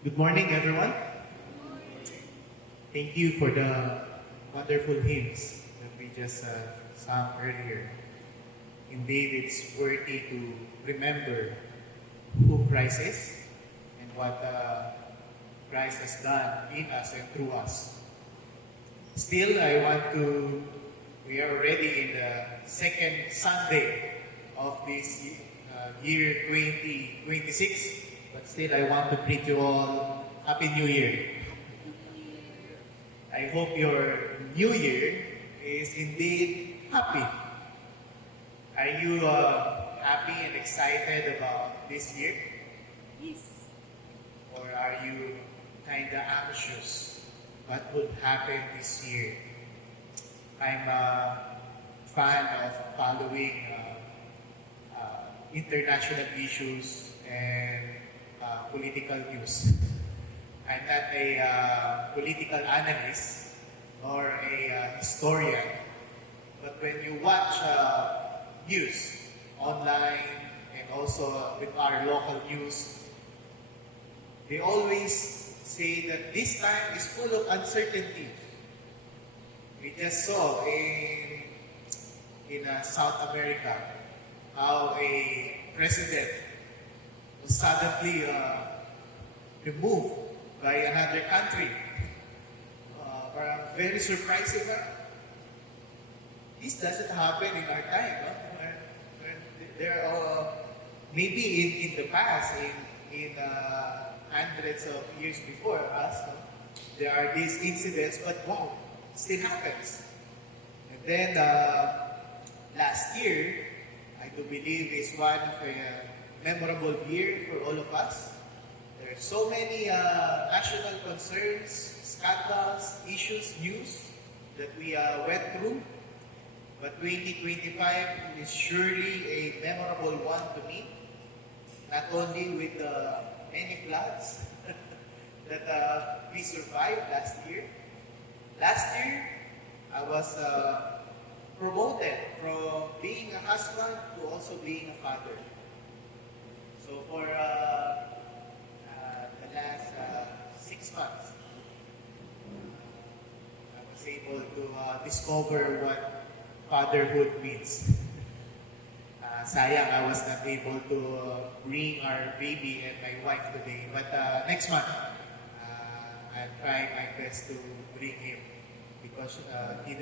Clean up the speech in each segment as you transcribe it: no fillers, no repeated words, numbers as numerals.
Good morning, everyone. Thank you for the wonderful hymns that we just sang earlier. Indeed, it's worthy to remember who Christ is and what Christ has done in us and through us. Still, we are already in the second Sunday of this year 2026. But still, I want to greet you all Happy New Year. I hope your New Year is indeed happy. Are you happy and excited about this year? Yes. Or are you kind of anxious? What would happen this year? I'm a fan of following international issues and political news. I'm not a political analyst or a historian, but when you watch news online and also with our local news, they always say that this time is full of uncertainty. We just saw in South America how a president was suddenly removed by another country. Parang very surprising. This doesn't happen in our time. There are maybe in the past, in hundreds of years before us, there are these incidents, but wow, it still happens. And then last year, I do believe is one of a memorable year for all of us. There are so many national concerns, scandals, issues, news that we went through. But 2025 is surely a memorable one to me. Not only with the many floods that we survived last year. Last year, I was promoted from being a husband to also being a father. So for the last 6 months, I was able to discover what fatherhood means. Sayang, I was not able to bring our baby and my wife today. But next month, I'll try my best to bring him because he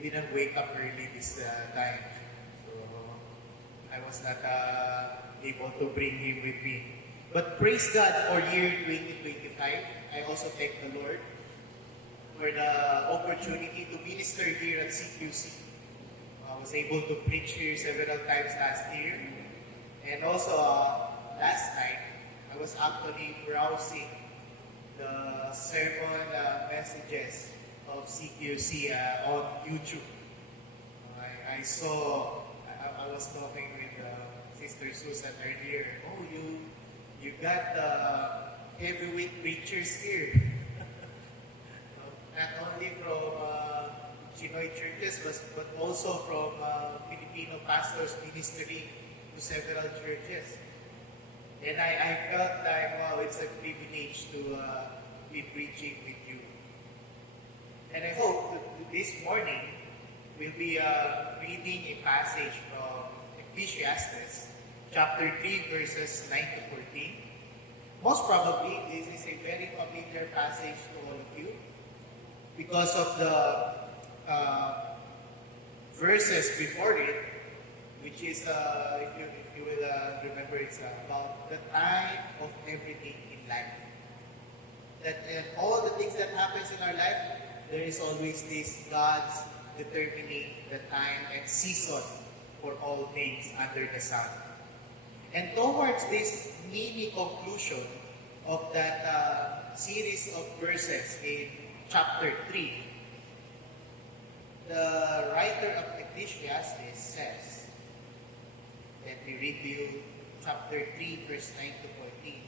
didn't wake up early this time. So I was not able to bring him with me. But praise God for year 2025. I also thank the Lord for the opportunity to minister here at CQC. I was able to preach here several times last year. And also last night, I was actually browsing the sermon messages of CQC on YouTube. I was talking with Sister Susan earlier. Oh, you got heavyweight preachers here. Not only from Chinoy churches, but also from Filipino pastors ministering to several churches. And I felt like, wow, it's a privilege to be preaching with you. And I hope that this morning we'll be reading a passage from Ecclesiastes, chapter 3, verses 9 to 14. Most probably, this is a very familiar passage to all of you because of the verses before it, which is, if you will remember, it's about the time of everything in life. That all the things that happens in our life, there is always this God's determining the time and season for all things under the sun. And towards this mini conclusion of that series of verses in chapter 3, the writer of Ecclesiastes says, let me read to you chapter 3, verse 9 to 14.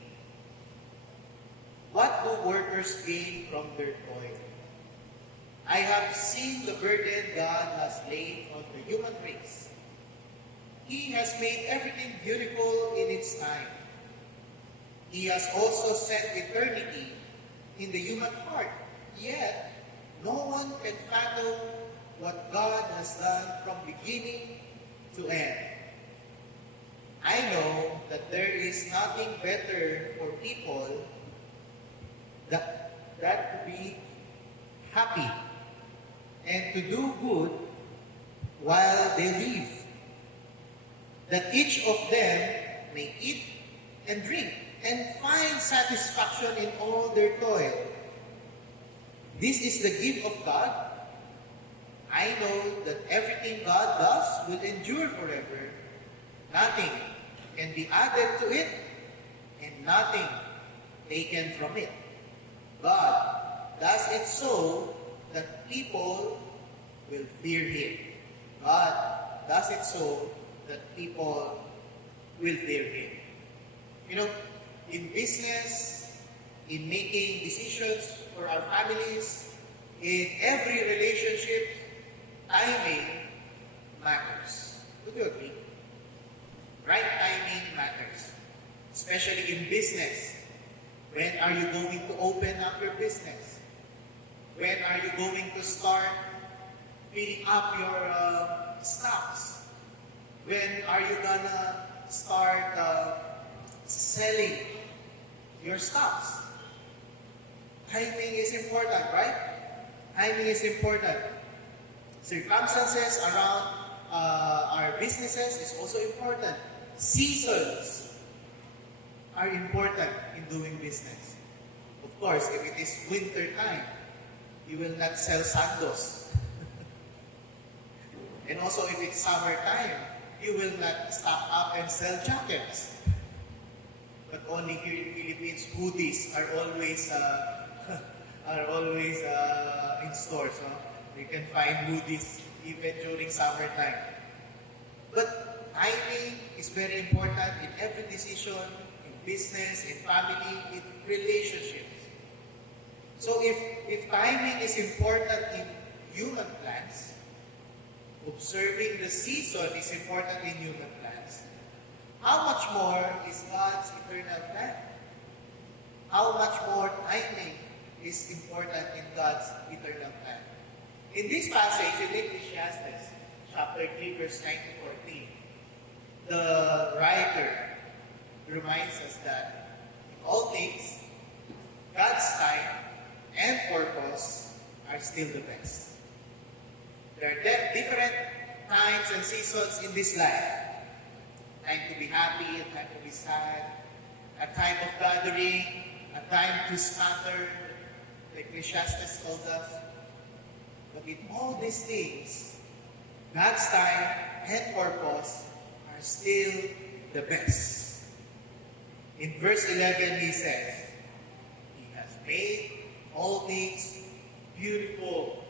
What do workers gain from their toil? I have seen the burden God has laid on the human race. He has made everything beautiful in its time. He has also set eternity in the human heart. Yet, no one can fathom what God has done from beginning to end. I know that there is nothing better for people that to be happy and to do good while they live, that each of them may eat and drink and find satisfaction in all their toil. This is the gift of God. I know that everything God does will endure forever. Nothing can be added to it and nothing taken from it. God does it so that people will fear Him. God does it so that people will fear Him. You know, in business, in making decisions for our families, in every relationship, timing matters. Would you agree? Right timing matters. Especially in business. When are you going to open up your business? When are you going to start filling up your stocks? When are you gonna start selling your stocks? Timing is important, right? Timing is important. Circumstances around our businesses is also important. Seasons are important in doing business. Of course, if it is winter time, you will not sell sandos. And also, if it's summertime, you will not stock up and sell jackets. But only here in Philippines, hoodies are always in stores. No? You can find hoodies even during summertime. But timing is very important in every decision, in business, in family, in relationships. So if timing is important in human plans, observing the season is important in human plans, how much more is God's eternal plan? How much more timing is important in God's eternal plan? In this passage, in Ecclesiastes, chapter 3, verse 9 to 14, the writer reminds us that in all things, God's time and purpose are still the best. There are different times and seasons in this life. A time to be happy, a time to be sad, a time of gathering, a time to scatter, like Ecclesiastes told us. But in all these things, God's time and purpose are still the best. In verse 11, he says, He has made all things beautiful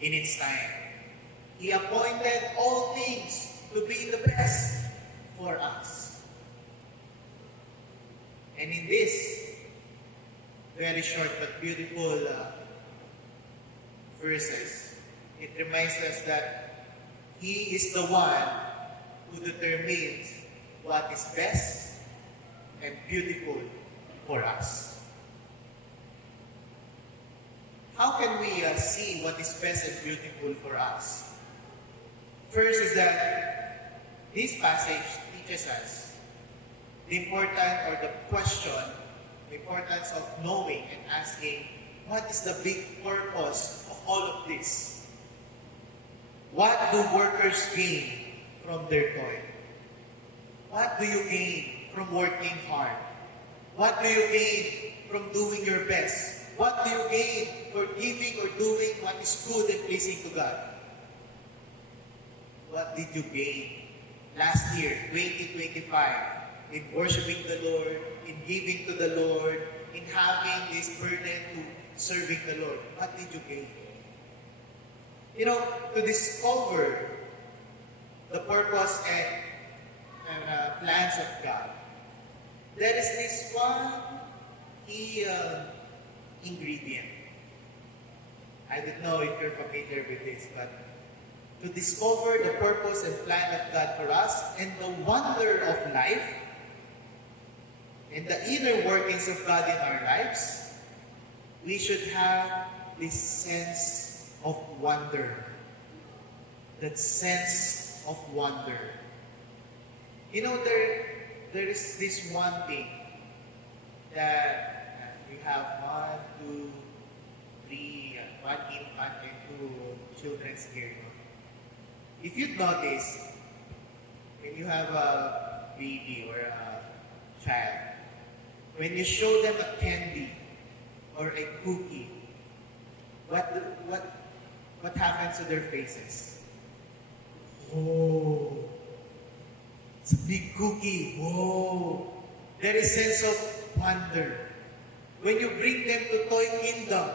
in its time. He appointed all things to be the best for us. And in this very short but beautiful verses, it reminds us that He is the one who determines what is best and beautiful for us. How can we see what is best and beautiful for us? First is that this passage teaches us the importance of knowing and asking, what is the big purpose of all of this? What do workers gain from their toil? What do you gain from working hard? What do you gain from doing your best? What do you gain for giving or doing what is good and pleasing to God? What did you gain last year, 2025, in worshiping the Lord, in giving to the Lord, in having this burden to serving the Lord? What did you gain? You know, to discover the purpose and plans of God, there is this one key ingredient. I don't know if you're familiar with this, but to discover the purpose and plan of God for us and the wonder of life, and the inner workings of God in our lives, we should have this sense of wonder. That sense of wonder. You know, there is this one thing that we have one infant and two children's here. If you notice, when you have a baby or a child, when you show them a candy or a cookie, what happens to their faces? Oh, it's a big cookie. Oh, there is sense of wonder. When you bring them to Toy Kingdom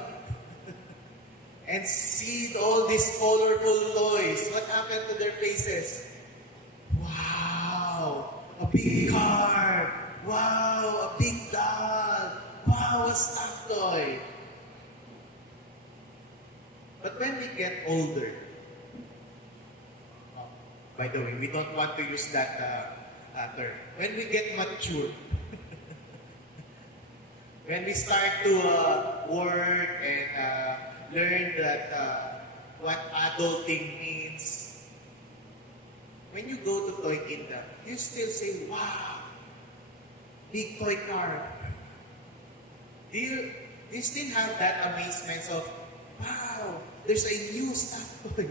and see all these colorful toys, what happened to their faces? Wow, a big car. Wow, a big doll. Wow, a stuffed toy. But when we get older, by the way, we don't want to use that term. When we get mature, when we start to work and learn that what adulting means, when you go to Toy Kingdom, you still say, wow, big toy car. Do you still have that amazement of, wow, there's a new stuffed toy?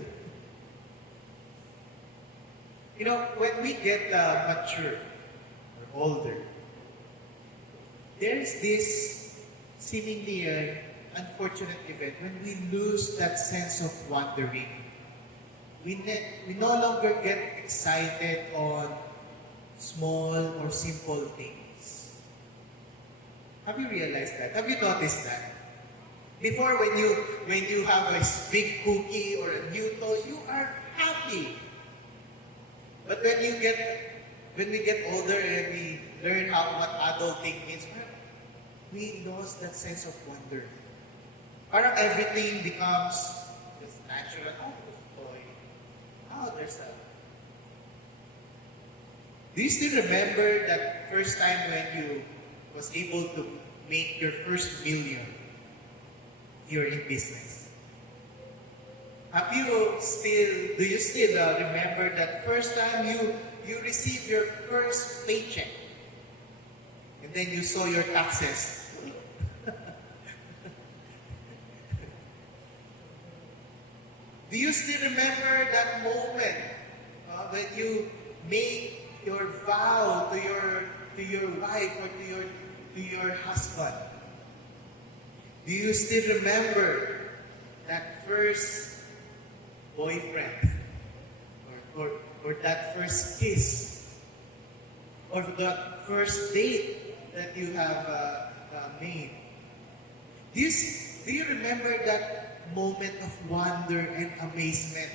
You know, when we get mature or older, there's this seemingly unfortunate event when we lose that sense of wondering. We no longer get excited on small or simple things. Have you realized that? Have you noticed that? Before, when you have a big cookie or a new toy, you are happy. But when we get older and we learn what adulting means, we lost that sense of wonder. Parang everything becomes just natural. Oh, there's a toy. Oh, there's a... Do you still remember that first time when you was able to make your first million? You're in business. Do you still remember that first time you received your first paycheck? And then you saw your taxes. Do you still remember that moment when you made your vow to your wife or to your husband? Do you still remember that first boyfriend or that first kiss or that first date that you have made? Do you remember that moment of wonder and amazement?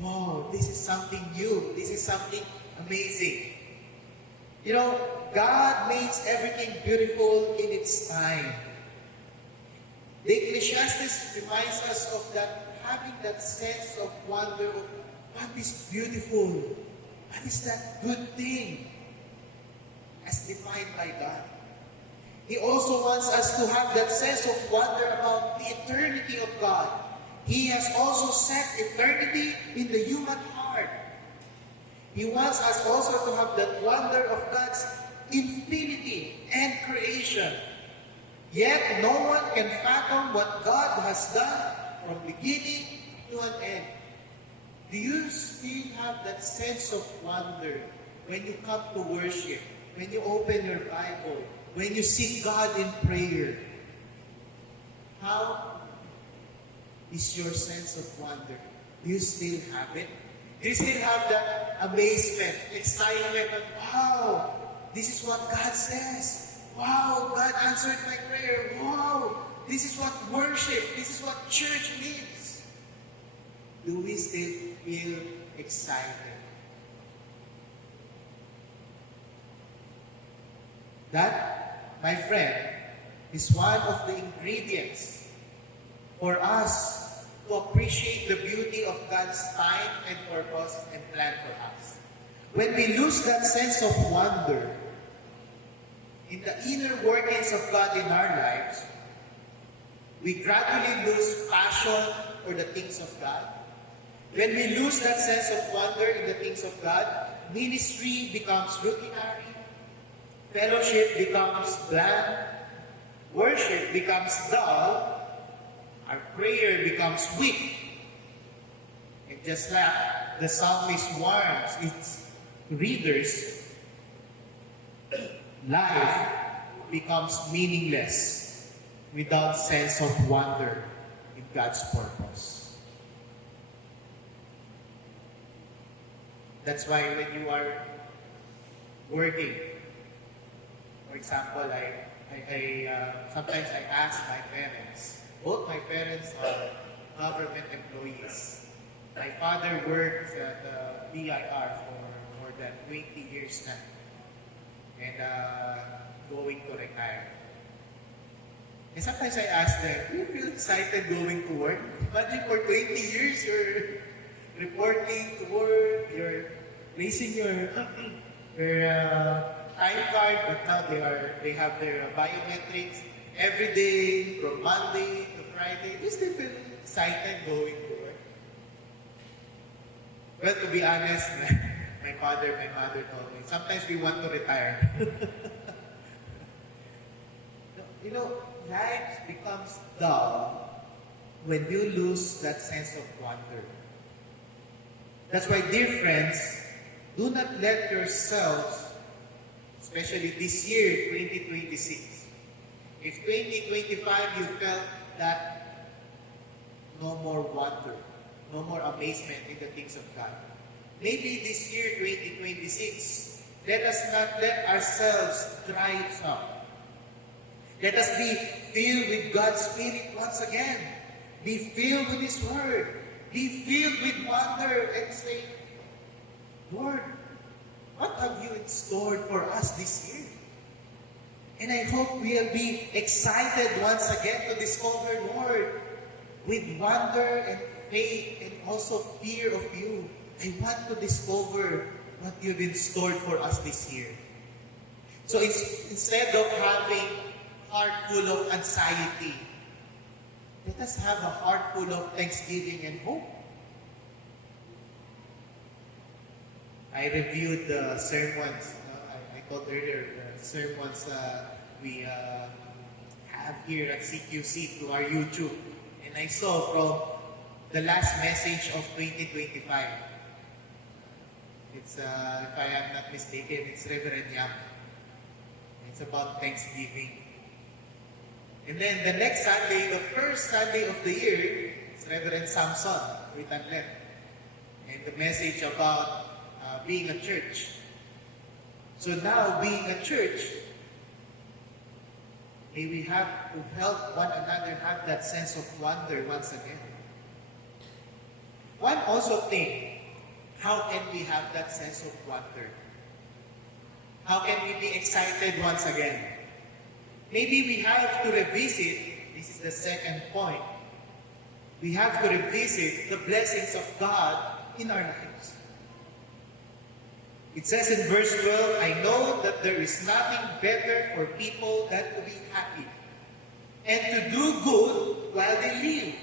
Wow, this is something new. This is something amazing. You know, God makes everything beautiful in its time. The Ecclesiastes reminds us of that, having that sense of wonder of what is beautiful, what is that good thing, as defined by God. He also wants us to have that sense of wonder about the eternity of God. He has also set eternity in the human heart. He wants us also to have that wonder of God's infinity and creation. Yet no one can fathom what God has done from beginning to an end. Do you still have that sense of wonder when you come to worship, when you open your Bible, when you seek God in prayer? How is your sense of wonder? Do you still have it? Do you still have that amazement, excitement of, wow, this is what God says. Wow, God answered my prayer. Wow, this is what worship, this is what church means. Do we still feel excited? That, my friend, is one of the ingredients for us to appreciate the beauty of God's time and purpose and plan for us. When we lose that sense of wonder, in the inner workings of God in our lives, we gradually lose passion for the things of God. When we lose that sense of wonder in the things of God, ministry becomes routinary, fellowship becomes bland, worship becomes dull, our prayer becomes weak. And just like the psalmist warns its readers, life becomes meaningless without sense of wonder in God's purpose. That's why when you are working, for example, sometimes I ask my parents. Both my parents are government employees. My father worked at the BIR for more than 20 years now, and going to retire. And sometimes I ask them, do you feel excited going to work? Imagine for 20 years you're reporting to work, you're placing your time card, but now they have their biometrics every day from Monday to Friday. Do you still feel excited going to work? Well, to be honest, my mother told me, sometimes we want to retire. You know, life becomes dull when you lose that sense of wonder. That's why, dear friends, do not let yourselves, especially this year, 2026, if 2025 you felt that no more wonder, no more amazement in the things of God, maybe this year, 2026, let us not let ourselves dry up. Let us be filled with God's Spirit once again. Be filled with His Word. Be filled with wonder and say, Lord, what have you in store for us this year? And I hope we'll be excited once again to discover, Lord, with wonder and faith and also fear of you. I want to discover what you've in store for us this year. So instead of having a heart full of anxiety, let us have a heart full of thanksgiving and hope. I reviewed the sermons, I told earlier, the sermons we have here at CQC to our YouTube. And I saw from the last message of 2025. It's, if I am not mistaken, it's Reverend Yam. It's about Thanksgiving. And then the next Sunday, the first Sunday of the year, it's Reverend Samson with Anlet. And the message about being a church. So now, being a church, may we have to help one another have that sense of wonder once again. One also think, how can we have that sense of wonder? How can we be excited once again? Maybe we have to revisit, this is the second point, we have to revisit the blessings of God in our lives. It says in verse 12, I know that there is nothing better for people than to be happy and to do good while they live,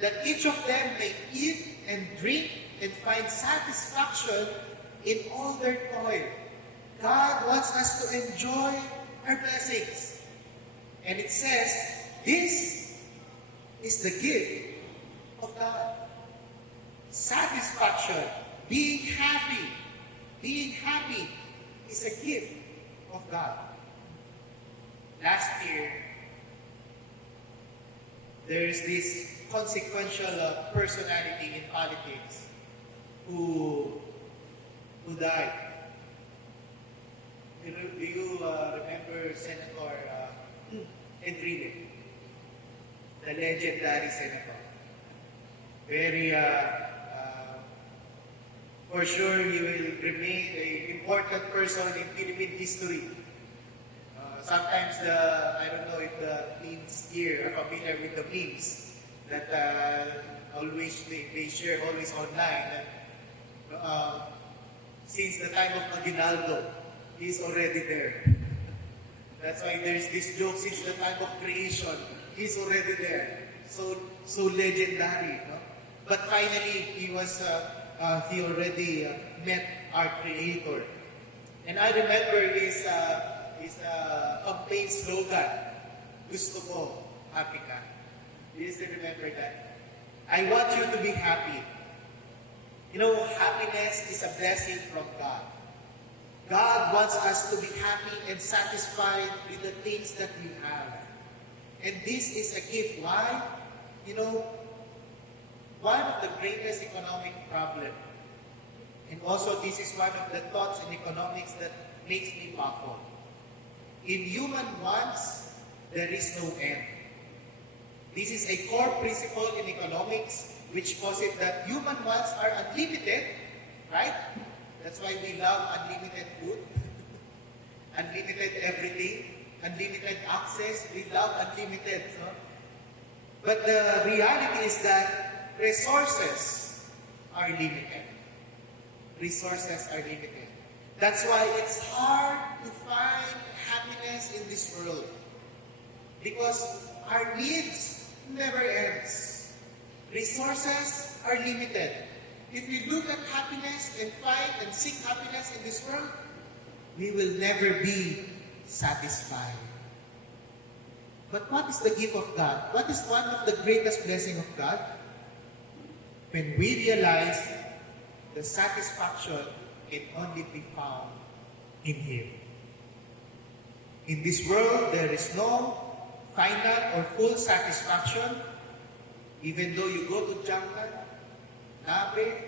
that each of them may eat and drink and find satisfaction in all their toil. God wants us to enjoy our blessings. And it says, this is the gift of God. Satisfaction, being happy. Being happy is a gift of God. Last year, there is this consequential personality in politics who died. Do you remember Senator Enrile, the legendary senator? Very, for sure, he will remain an important person in Philippine history. Sometimes I don't know if the memes here are familiar with the memes that always they share always online. Since the time of Aguinaldo, he's already there. That's why there's this joke since the time of creation. He's already there. So legendary, no? But finally, he already met our Creator. And I remember his campaign slogan, "Gusto ko, happy ka." Do you still remember that? I want you to be happy. You know, happiness is a blessing from God. God wants us to be happy and satisfied with the things that we have. And this is a gift. Why? You know, one of the greatest economic problem, and also this is one of the thoughts in economics that makes me baffled. In human wants, there is no end. This is a core principle in economics which posits that human wants are unlimited, right? That's why we love unlimited food, unlimited everything, unlimited access. We love unlimited. So? But the reality is that resources are limited. Resources are limited. That's why it's hard to find happiness in this world. Because our needs never ends. Resources are limited. If we look at happiness and find and seek happiness in this world, we will never be satisfied. But what is the gift of God? What is one of the greatest blessings of God? When we realize the satisfaction can only be found in Him. In this world, there is no final or full satisfaction. Even though you go to jungle, Nabe,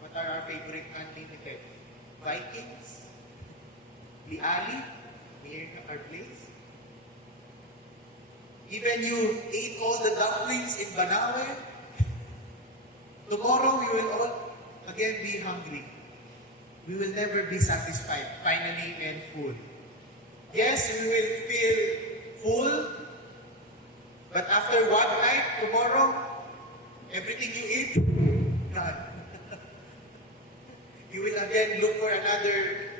what are our favorite unlimited? Vikings, Liali, near our place. Even you ate all the dumplings in Banawe, tomorrow we will all again be hungry. We will never be satisfied, finally and full. Yes, we will feel full, but after one night, tomorrow, everything you eat, gone. You will again look for another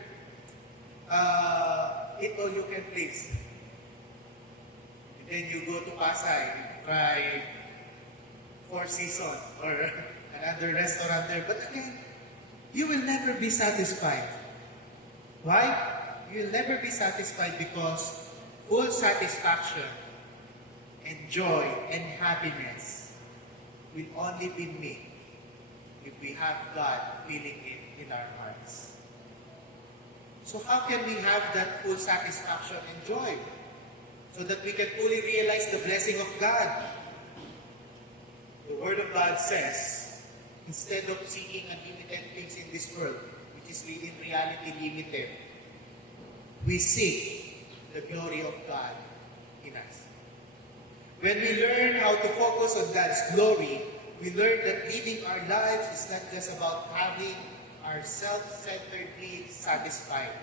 eat-all-you-can place. And then you go to Pasay, try Four Seasons or another restaurant there. But again, you will never be satisfied. Why? You will never be satisfied because full satisfaction and joy and happiness will only be made if we have God feeling it in our hearts. So how can we have that full satisfaction and joy? So that we can fully realize the blessing of God. The Word of God says, instead of seeking unlimited things in this world, which is in reality limited, we seek the glory of God in us. When we learn how to focus on God's glory, we learn that living our lives is not just about having our self-centered needs satisfied.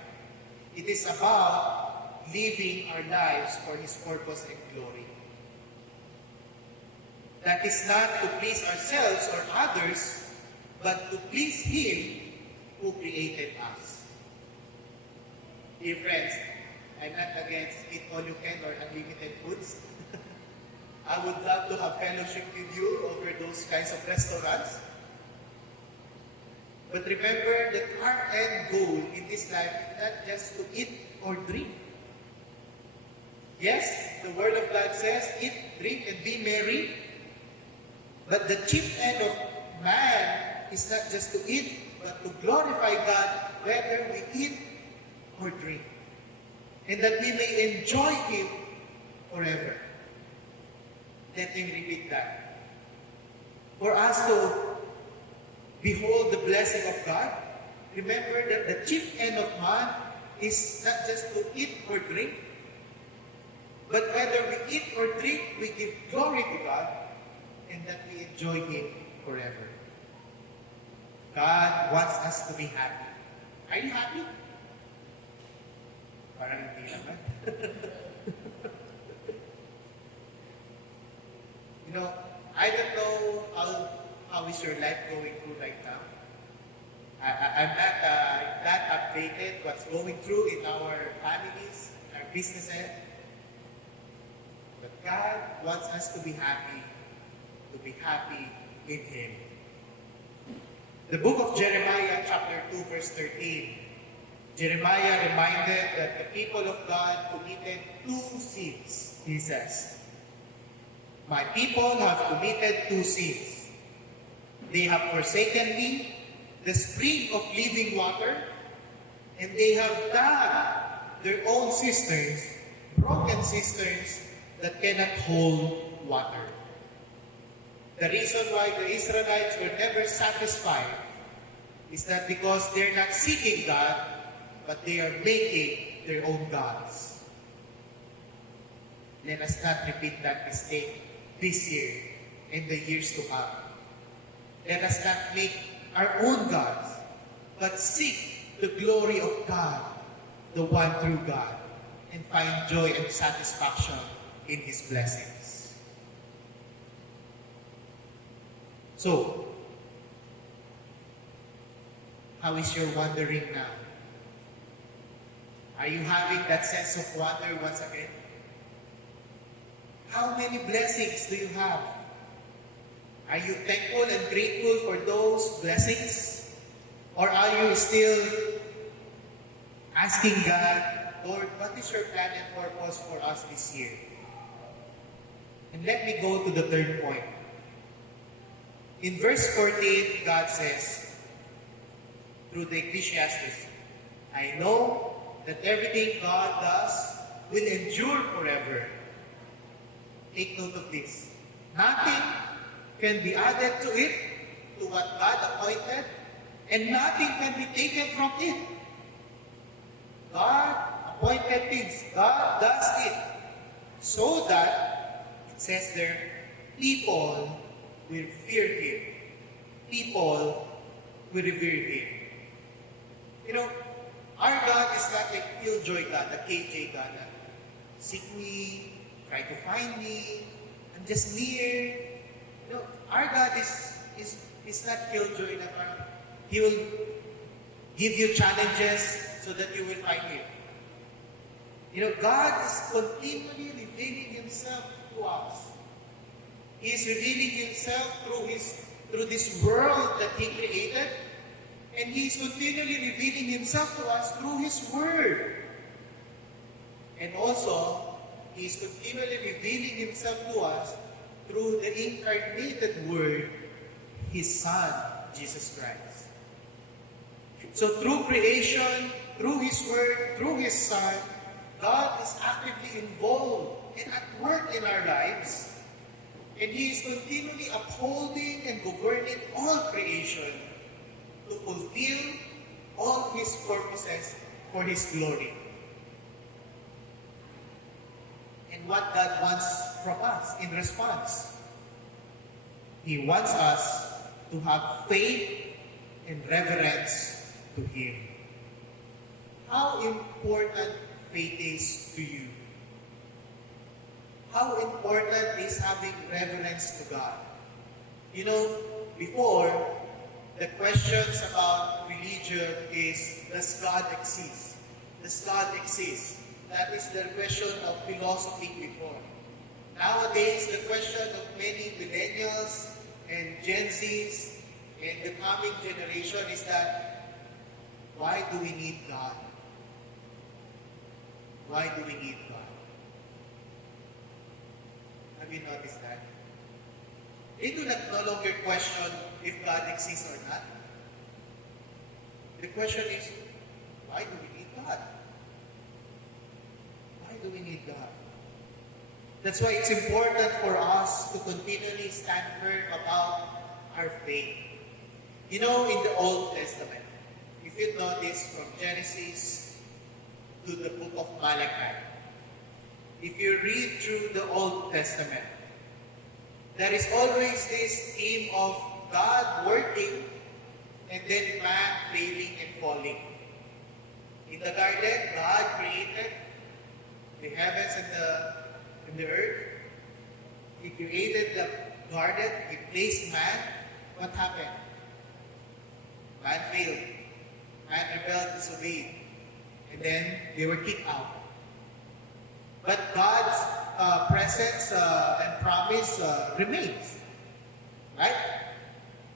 It is about living our lives for His purpose and glory. That is not to please ourselves or others, but to please Him who created us. Dear friends, I'm not against eat all you can or unlimited foods. I would love to have fellowship with you over those kinds of restaurants. But remember that our end goal in this life is not just to eat or drink. Yes, the Word of God says, eat, drink, and be merry. But the chief end of man is not just to eat, but to glorify God whether we eat or drink. And that we may enjoy Him forever. Let me repeat that. For us to behold the blessing of God, remember that the chief end of man is not just to eat or drink, but whether we eat or drink, we give glory to God and that we enjoy Him forever. God wants us to be happy. Are you happy? Parang hindi naman. You know, I don't know how is your life going through right now. I'm not that updated what's going through in our families, in our businesses. But God wants us to be happy in Him. The book of Jeremiah, chapter 2, verse 13. Jeremiah reminded that the people of God committed two sins. He says, "My people have committed two sins. They have forsaken me, the spring of living water, and they have dug their own cisterns, broken cisterns that cannot hold water." The reason why the Israelites were never satisfied is that because they're not seeking God, but they are making their own gods. Let us not repeat that mistake this year and the years to come. Let us not make our own gods, but seek the glory of God, the one true God, and find joy and satisfaction in His blessings. So, how is your wandering now? Are you having that sense of wonder once again? How many blessings do you have? Are you thankful and grateful for those blessings? Or are you still asking God, Lord, what is your plan and purpose for us this year? And let me go to the third point. In verse 14, God says, through the Ecclesiastes, "I know that everything God does will endure forever." Take note of this. Nothing can be added to it, to what God appointed, and nothing can be taken from it. God appointed things. God does it. So that, it says there, people will fear Him. People will revere Him. You know, our God is not a killjoy God, a KJ God. Seek me, try to find me, I'm just near. You know, our God is not killjoy na parang He will give you challenges so that you will find Him. You know, God is continually revealing Himself to us. He is revealing Himself through this world that He created, and He is continually revealing Himself to us through His Word. And also, He is continually revealing Himself to us through the incarnated Word, His Son, Jesus Christ. So through creation, through His Word, through His Son, God is actively involved and at work in our lives. And He is continually upholding and governing all creation to fulfill all His purposes for His glory. And what God wants from us in response, He wants us to have faith and reverence to Him. How important faith is to you? How important is having reverence to God? You know, before, the questions about religion is, does God exist? Does God exist? That is the question of philosophy before. Nowadays, the question of many millennials and Gen Zs and the coming generation is that, why do we need God? Why do we need God? Have you noticed that? They do not no longer question if God exists or not. The question is, why do we need God? Why do we need God? That's why it's important for us to continually stand firm about our faith. You know, in the Old Testament, if you notice from Genesis to the book of Malachi, if you read through the Old Testament, there is always this theme of God working and then man failing and falling. In the garden, God created the heavens and the earth. He created the garden. He placed man. What happened? Man failed. man rebelled, disobeyed. And then they were kicked out. But God's presence and promise remains. Right?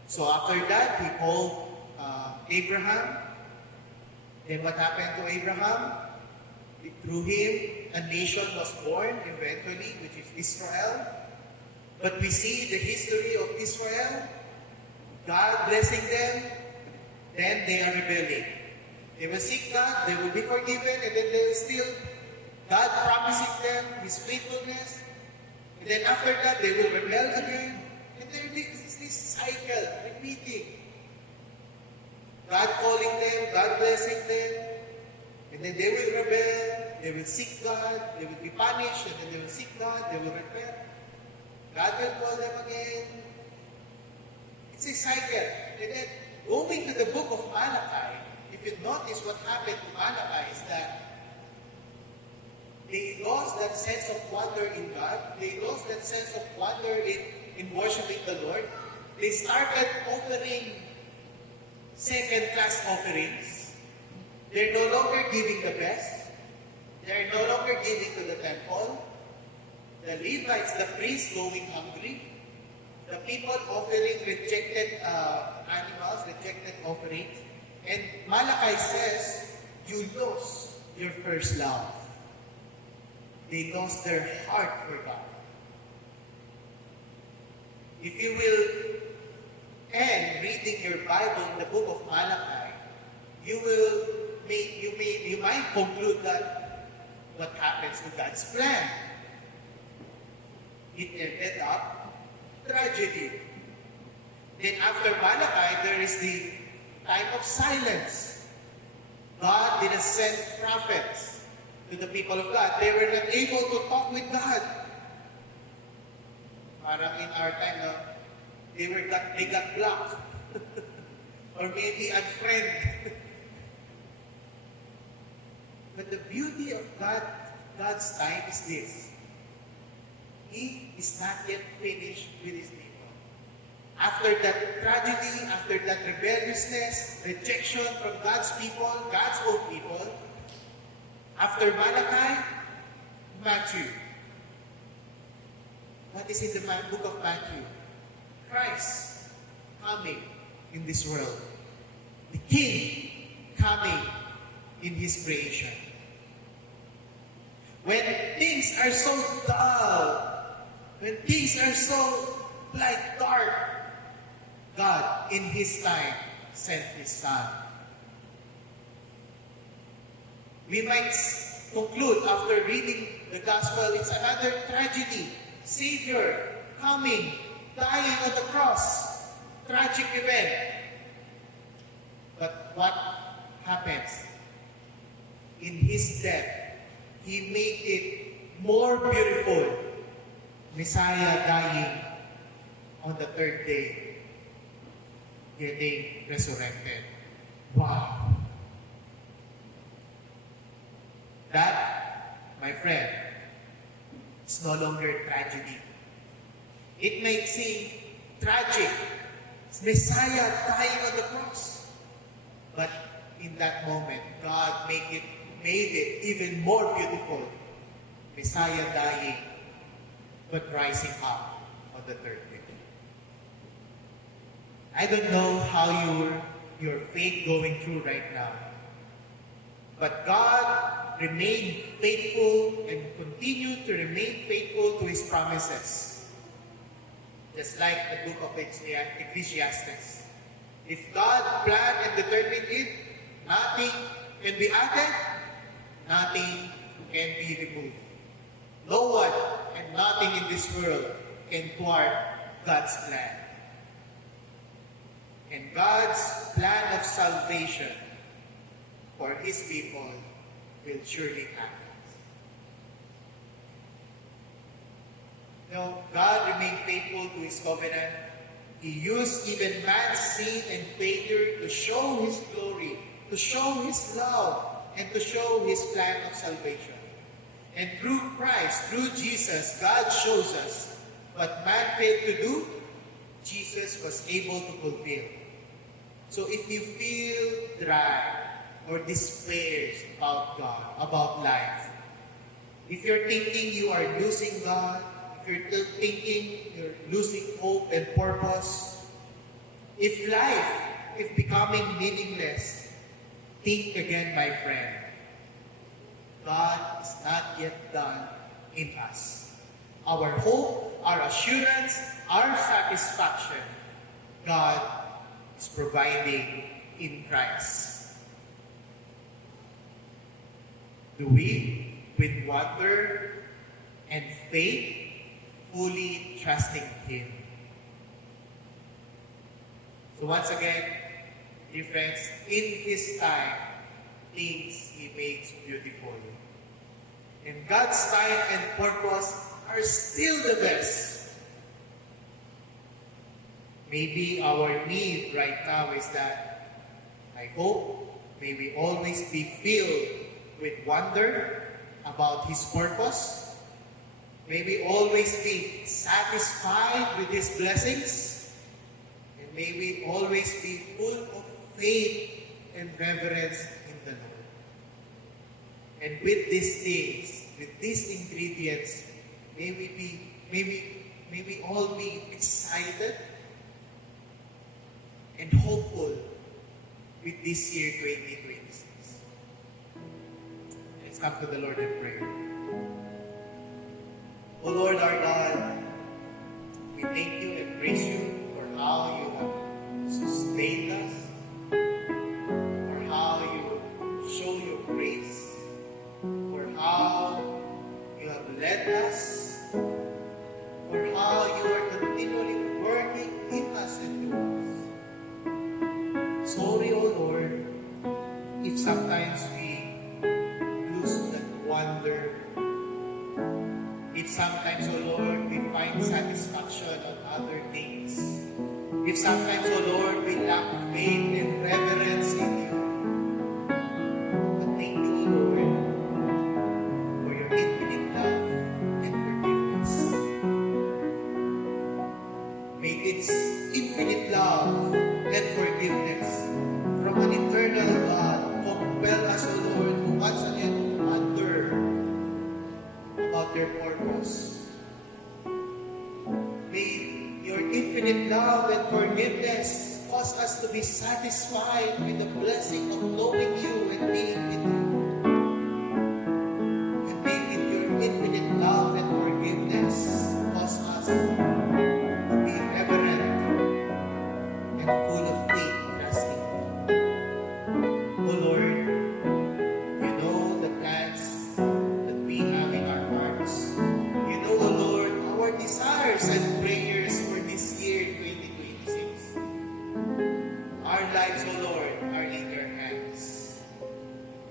So after that, he called Abraham. Then what happened to Abraham? Through him, a nation was born eventually, which is Israel. But we see the history of Israel, God blessing them, then they are rebelling. They will seek God, they will be forgiven, and then they will still, God promising them His faithfulness. And then after that, they will rebel again. And there is this cycle, repeating. God calling them, God blessing them, and then they will rebel, they will seek God, they will be punished, and then they will seek God, they will repent. God will call them again. It's a cycle. And then going to the book of Malachi, if you notice what happened to Malachi is that they lost that sense of wonder in God. They lost that sense of wonder in worshiping the Lord. They started offering second-class offerings. They're no longer giving the best. They're no longer giving to the temple. The Levites, the priests, going hungry. The people offering rejected animals, rejected offerings. And Malachi says, you lost your first love. They lost their heart for God. If you will end reading your Bible in the book of Malachi, you might conclude that what happens to God's plan. It ended up tragedy. Then after Malachi, there is the time of silence. God didn't send prophets to the people of God. They were not able to talk with God. Parang in our time, they got blocked. Or maybe unfriend. But the beauty of God's time is this. He is not yet finished with His people. After that tragedy, after that rebelliousness, rejection from God's people, God's own people, after Malachi, Matthew. What is in the book of Matthew? Christ coming in this world. The King coming in His creation. When things are so dull, when things are so dark, God, in His time, sent His Son. We might conclude after reading the Gospel, it's another tragedy. Savior coming, dying on the cross. Tragic event. But what happens? In His death, He made it more beautiful. Messiah dying on the third day, getting resurrected. Wow! That, my friend, is no longer tragedy. It may seem tragic. It's Messiah dying on the cross. But in that moment, God made it even more beautiful. Messiah dying, but rising up on the third day. I don't know how your faith going through right now. But God remained faithful and continued to remain faithful to His promises. Just like the book of Ecclesiastes. If God planned and determined it, nothing can be added, nothing can be removed. No one and nothing in this world can thwart God's plan. And God's plan of salvation for His people will surely happen. No, God remained faithful to His covenant. He used even man's sin and failure to show His glory, to show His love, and to show His plan of salvation. And through Christ, through Jesus, God shows us what man failed to do, Jesus was able to fulfill. So if you feel dry, or despairs about God, about life. If you're thinking you are losing God, if you're thinking you're losing hope and purpose, if becoming meaningless, think again, my friend. God is not yet done in us. Our hope, our assurance, our satisfaction, God is providing in Christ. Do we, with wonder and faith, fully trusting Him? So once again, dear friends, in His time, things He makes beautiful. And God's time and purpose are still the best. Maybe our need right now is that I hope may we always be filled with wonder about His purpose. May we always be satisfied with His blessings. And may we always be full of faith and reverence in the Lord. And with these things, with these ingredients, may we all be excited and hopeful with this year 2026. Let's come to the Lord in prayer. O Lord our God, we thank you and praise you for how you have sustained us, for how you show your grace, for how you have led us, for how you are continually working in us and through us. Sorry, O Lord, if sometimes we lose that wonder, if sometimes, O Lord, we find satisfaction on other things, if sometimes, O Lord, we lack faith and reverence in you. But thank you, O Lord, for your infinite love and forgiveness. May this infinite love and forgiveness from an eternal God compel us, O Lord, to once again wonder about their purpose. May your infinite love and forgiveness cause us to be satisfied with the blessing of knowing you and being with you. And may with your infinite love and forgiveness cause us to be reverent and full of faith, trusting you. O Lord, you know the plans that we have in our hearts. You know, O Lord, our desires and prayers for this year 2026. Our lives, O Lord, are in your hands.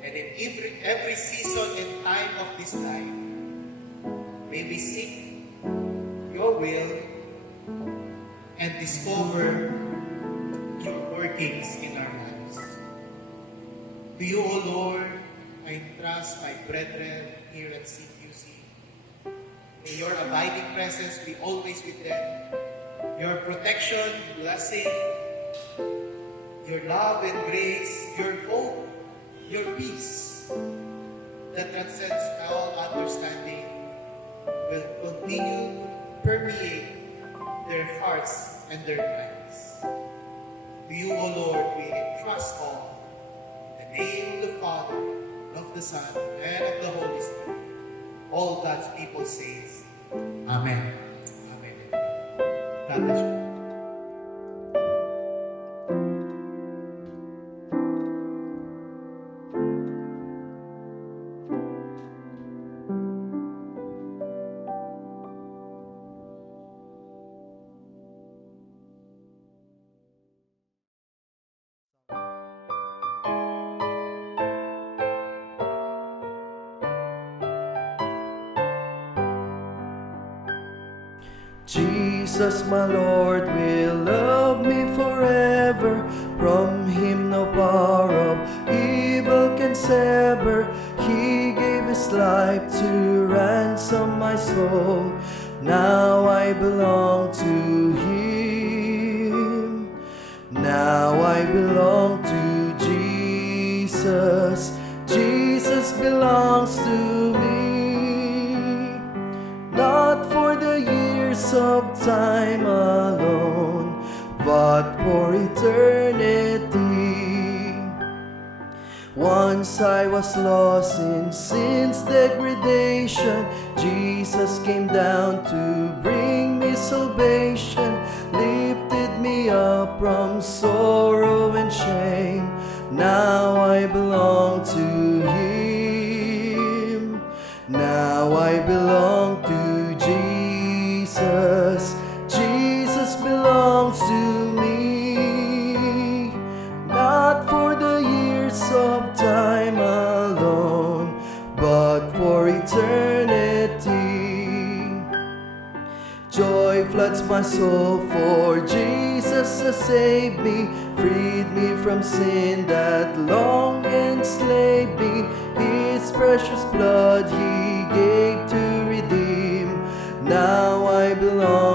And in every season and time of this life, may we seek your will and discover your workings in our lives. To you, O Lord, I entrust my brethren here at CQC. May your abiding presence be always with them. Your protection, blessing, your love and grace, your hope, your peace that transcends all understanding will continue to permeate their hearts and their minds. To you, O Lord, we entrust all. In the name of the Father, of the Son, and of the Holy Spirit. All God's people says, Amen. Amen. God bless you. Jesus, my Lord, will love me forever. From Him no power of evil can sever. He gave His life to ransom my soul. Now I belong to Him. Now I belong to Jesus. belongs to me, not for the years of time alone, but for eternity. Once I was lost in sin's degradation, Jesus came down to bring me salvation, lifted me up from sorrow and shame. Now I belong to Him. Now I belong to Jesus. Jesus belongs to me, not for the years of time alone, but for eternity. Joy floods my soul, for Jesus has saved me, freed me from sin that long enslaved me. His precious blood He gave to redeem. Now I belong